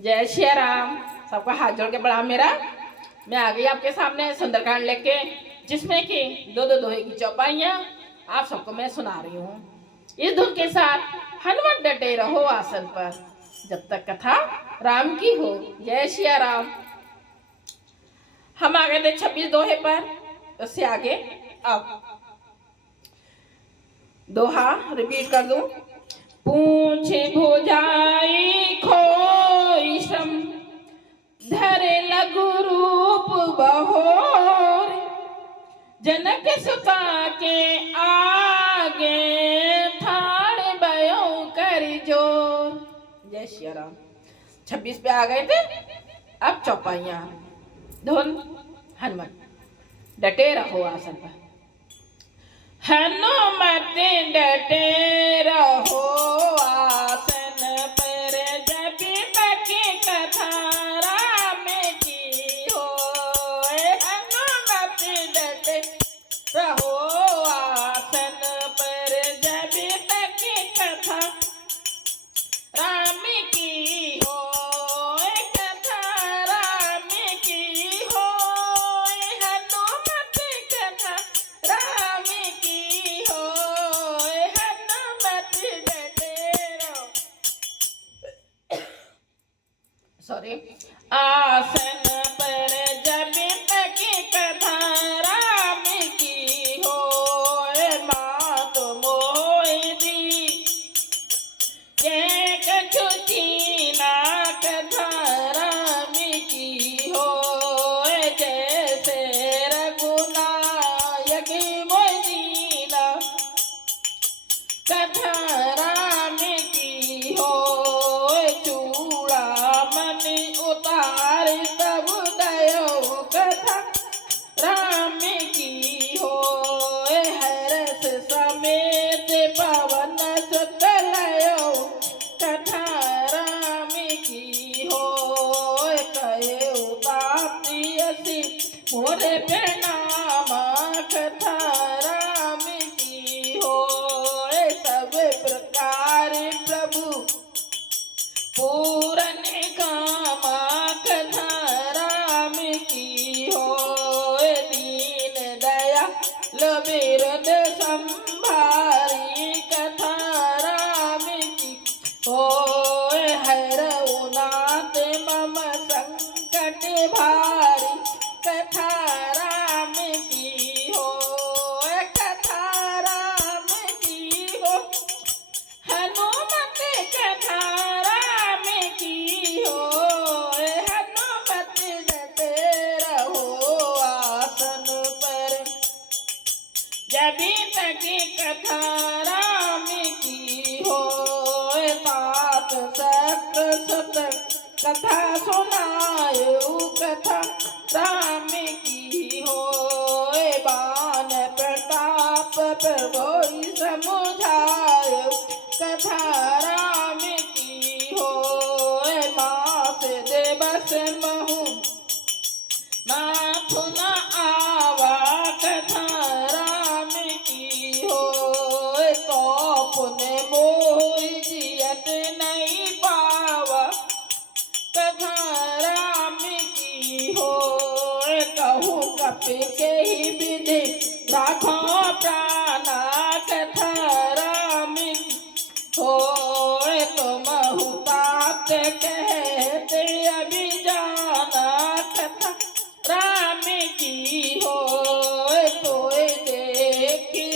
जय श्री राम। सबका हाथ जोड़ के प्रणाम मेरा। मैं आ गई आपके सामने सुंदरकांड लेके, जिसमें कि दो दो दोहे की चौपाइयाँ आप सबको मैं सुना रही हूँ। इस धुन के साथ हनुमत डटे रहो आसन पर, जब तक कथा राम की हो। जय श्री राम। हम आ गए थे 26 दोहे पर, उससे आगे अब दोहा रिपीट कर दूं। पूछ भुजाई खोई श्रम, धरे लघु रूप बहोर, जनक सुता के आगे ठाड़ बयो कर जोर। जय श्री राम। 26 पे आ गए थे, अब चौपाइयां। धुन हनुमत डटे रहो आसन पर। हनुमत डटे रहो आसन पर, जब तक कथा राम की हो। हनुमत डटे रहो आसन पर, जब तक कथा राम की हो। कथा राम की हो, हनुमत कथा राम की हो। हनुमत डटे रहो आसन पर, जब तक कथा राम की हो। मात मोह दी ये कछु चीना, कथा राम की हो। जैसे रघुनायक मोदीना, कथा राम की हो। चूड़ामन उतार तब दयो, कथा राम की हो। हरस समेत पवन सुत लयो, कथा राम की हो। कहे उताप्ति असी मोरे प्रणामा, कथा राम की हो। सब प्रकार प्रभु पूरन कामा, कथा राम की हो। दीन दया बिरद संभारी, कथा राम की हो। हरऊ नाथ मम संकट भारी, कथा राम की हो। कथा राम की हो, हनुमत कथा राम की हो। हनुमत डटे रहो आसन पर, जब तक कथा राम की हो। तात सत्र सत कथा सुनायो, कथा राम की हो। बान प्रताप प्रभु समुझायो, कथा राम की हो। मास दिवस महु नाथ न आवा, कथा राम की हो। तो पुण्य मोह जियत नहीं पावा, कथा राम की हो। कहूँ कपि के ही विधि राखो प्राणा, कथा राम की हो। तुम हुतात कहते अभिजाना, कथा राम की हो। तोय देखी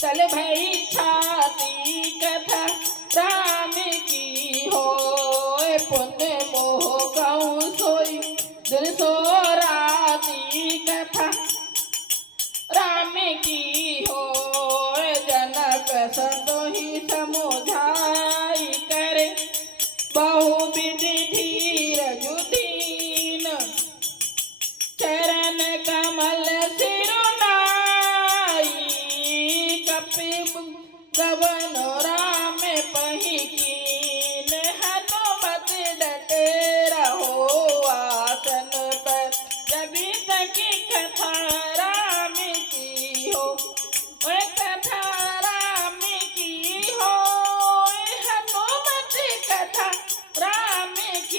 तल भई छाती, कथा राम की हो। पुण्य मोह कहूँ सोई दिन सो राती, कथा राम की हो। जनक सतोहि समुझाई करे, बहु विधि धीरजु दीन। चरण कमल सिरुनाई, कपि गवन राम पही कीन। हनुमत डटे रहो आसन पर, जब तक कथा राम की हो। कथा राम की हो, हनुमत कथा राम की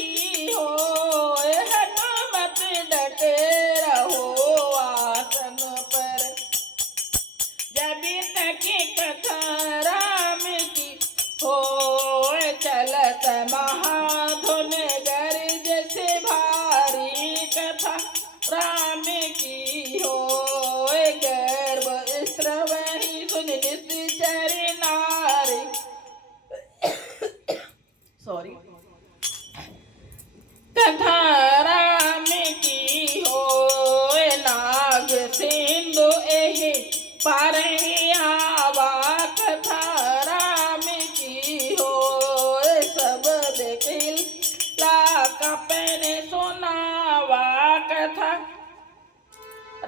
आपने सुनावा कथा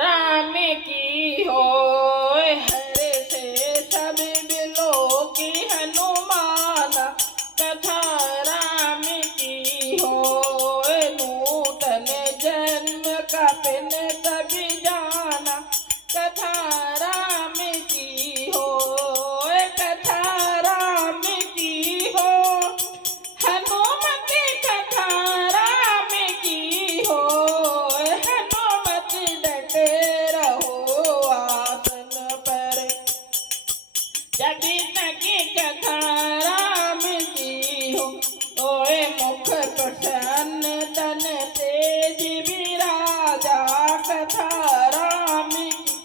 राम की हो हरे से सब बिलो की हनुमान कथा राम की हो नूतन जन्म का पिन तभी जाना कथा राम की हो कथा राम की हो हनुमत कथा राम की हो हनुमत डटे रहो आसन पर जब तक कथा राम की हो ओए मुख प्रसन्न तन तेज विराजा कथा राम की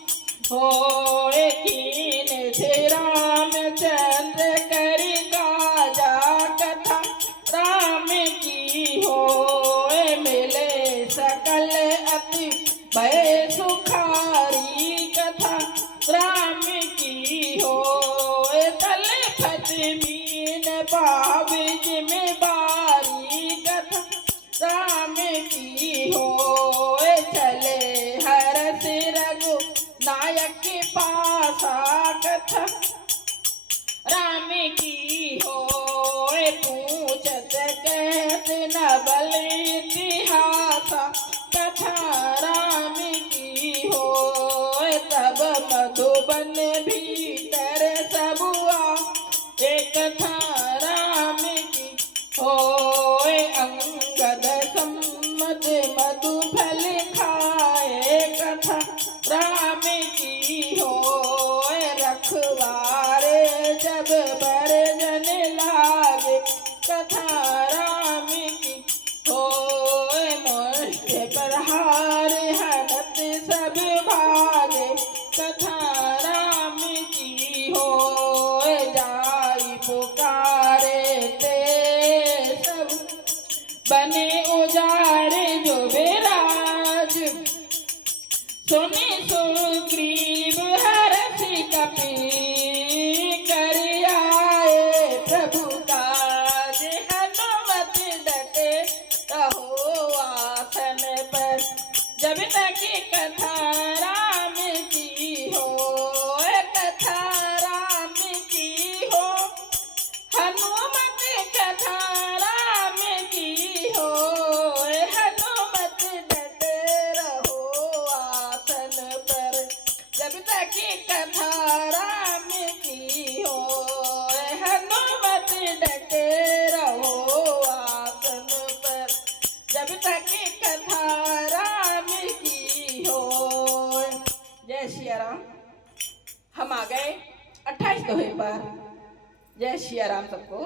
होए कीन से रामचंद्र करि काजा कथा राम की होए मिले सकल अति भय सुखारी कथा राम की होए तल फत मीन बाबिज में बारी कथा राम की होए चले हर रघु नायक के पासा कथा राम की होए पूछत कहत न बल इतिहास कथा राम की होए तब मधुबन भीतर सबुआ एक कथा राम की होए अंगद सम्मत मधु फल खाए कथा राम की होए रखवारे जब बरजन लागे कथा राम की होए मुष्ट प्रहार हनत सब भागे कथा राम की होए जाई पुकारे ते सब बने उजारे जो विराज सुनि सुग्रीव हरषि कपि कर आए प्रभु काज हनुमत डटे रहो आसन पर जब तक कथा राम की हो कथा राम की हो हनुमत कथा राम की हो हनुमत डटे रहो आसन पर जब तक कथा राम की हो हनुमत डटे रहो आसन पर जब तक कथा राम की हो। जय सिया राम। हम आ गए 28 दोहे पर। जय सिया राम सबको।